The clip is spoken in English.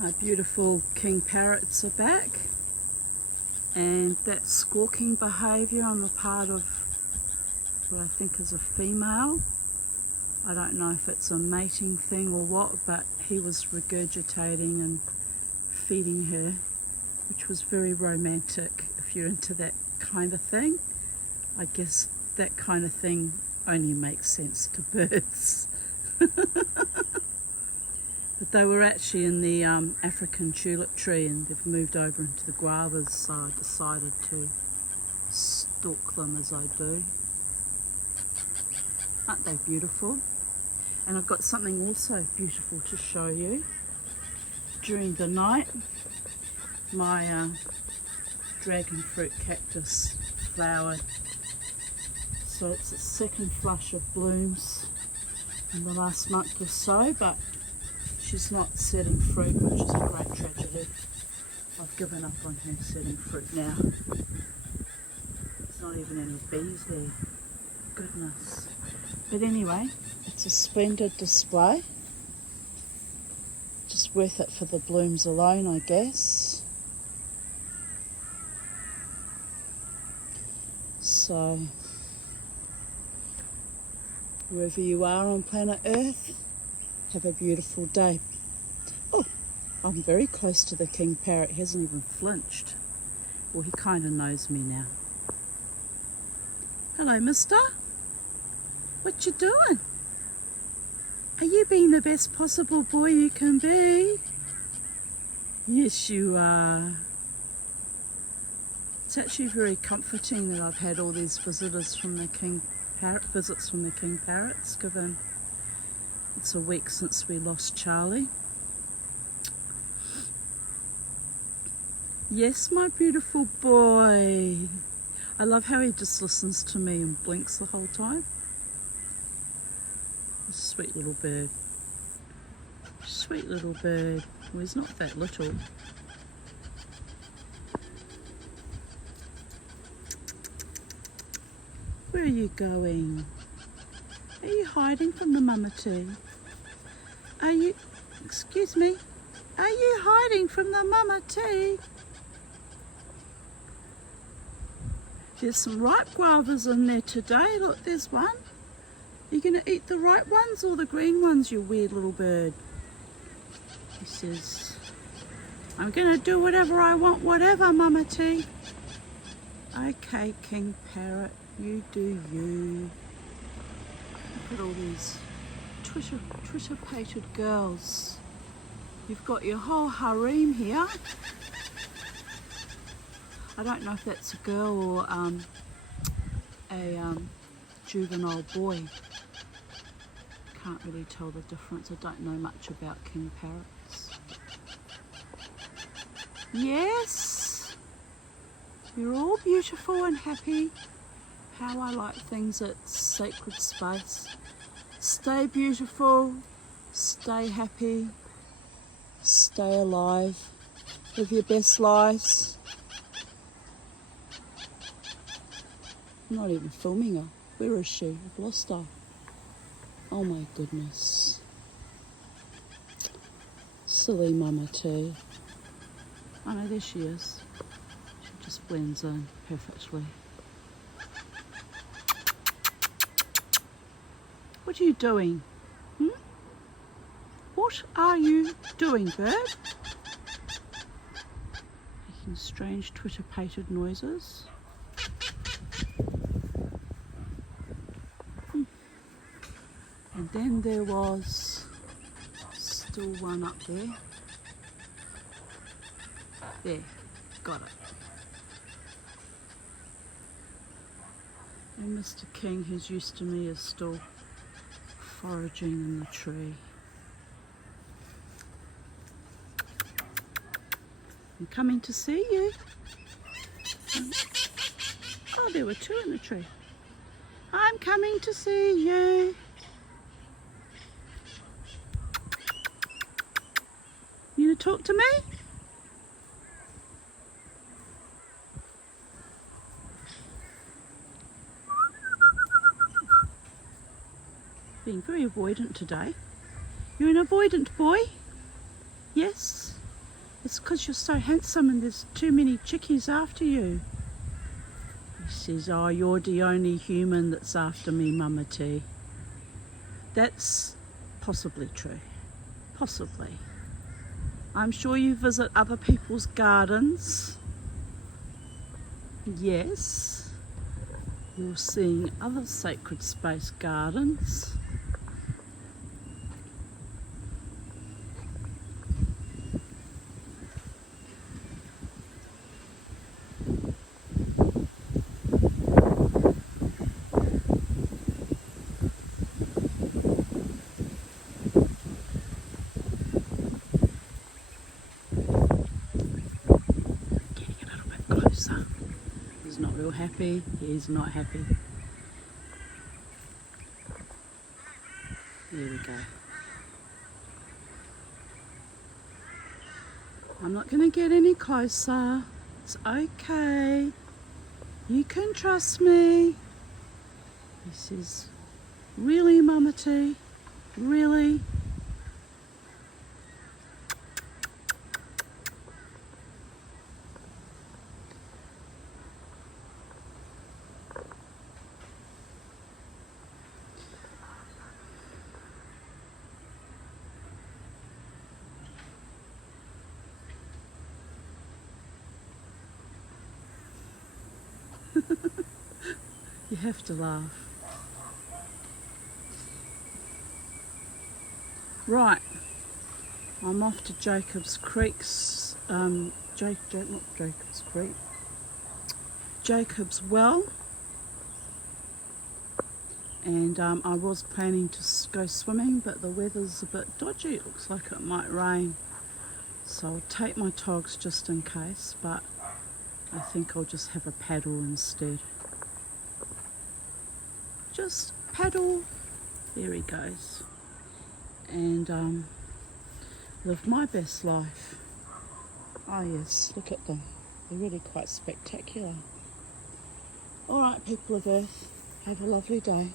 My beautiful king parrots are back, and that squawking behaviour on the part of what I think is a female, I don't know if it's a mating thing or what, but he was regurgitating and feeding her, which was very romantic if you're into that kind of thing. I guess that kind of thing only makes sense to birds. But they were actually in the African tulip tree, and they've moved over into the guavas, so I decided to stalk them as I do. Aren't they beautiful? And I've got something also beautiful to show you. During the night, my dragon fruit cactus flowered. So it's its second flush of blooms in the last month or so, but she's not setting fruit, which is a great tragedy. I've given up on her setting fruit now. There's not even any bees there. Goodness. But anyway, it's a splendid display. Just worth it for the blooms alone, I guess. So, wherever you are on planet Earth, have a beautiful day. Oh, I'm very close to the king parrot. He hasn't even flinched. Well, he kind of knows me now. Hello, mister. What you doing? Are you being the best possible boy you can be? Yes, you are. It's actually very comforting that I've had all these visitors from the king parrot, visits from the king parrots, given it's a week since we lost Charlie. Yes, my beautiful boy. I love how he just listens to me and blinks the whole time. Sweet little bird. Sweet little bird. Well, he's not that little. Where are you going? Are you hiding from the mama-tee? Are you, excuse me, are you hiding from the mama-tee? There's some ripe guavas in there today. Look, there's one. Are you going to eat the ripe ones or the green ones, you weird little bird? He says, I'm going to do whatever I want, whatever, mama-tee. Okay, king parrot, you do you. Look at all these Twitter-pated girls. You've got your whole harem here. I don't know if that's a girl or a juvenile boy. Can't really tell the difference. I don't know much about king parrots. Yes, you're all beautiful and happy. How I like things at sacred space. Stay beautiful, stay happy, stay alive, live your best lives. I'm not even filming her. Where is she? I've lost her. Oh my goodness. Silly mama-tee. Oh no, there she is. She just blends in perfectly. What are you doing? What are you doing, bird? Making strange Twitter-pated noises. And then there was still one up there. There, got it. And Mr. King, who's used to me, is still foraging in the tree. I'm coming to see you. Oh, there were two in the tree. I'm coming to see you. You gonna talk to me? Being very avoidant today. You're an avoidant boy? Yes? It's because you're so handsome and there's too many chickies after you. He says, oh, you're the only human that's after me, Mama T. That's possibly true. Possibly. I'm sure you visit other people's gardens. Yes. You're seeing other sacred space gardens. Closer. He's not real happy. He's not happy. There we go. I'm not going to get any closer. It's okay. You can trust me. He says, really, Mama T? Really? You have to laugh. Right, I'm off to Jacob's Creek's, not Jacob's Creek, Jacob's Well, and I was planning to go swimming, but the weather's a bit dodgy. It looks like it might rain, so I'll take my togs just in case, but I think I'll just have a paddle instead. Just paddle. There he goes. And live my best life. Oh yes, look at them. They're really quite spectacular. Alright, people of Earth, have a lovely day.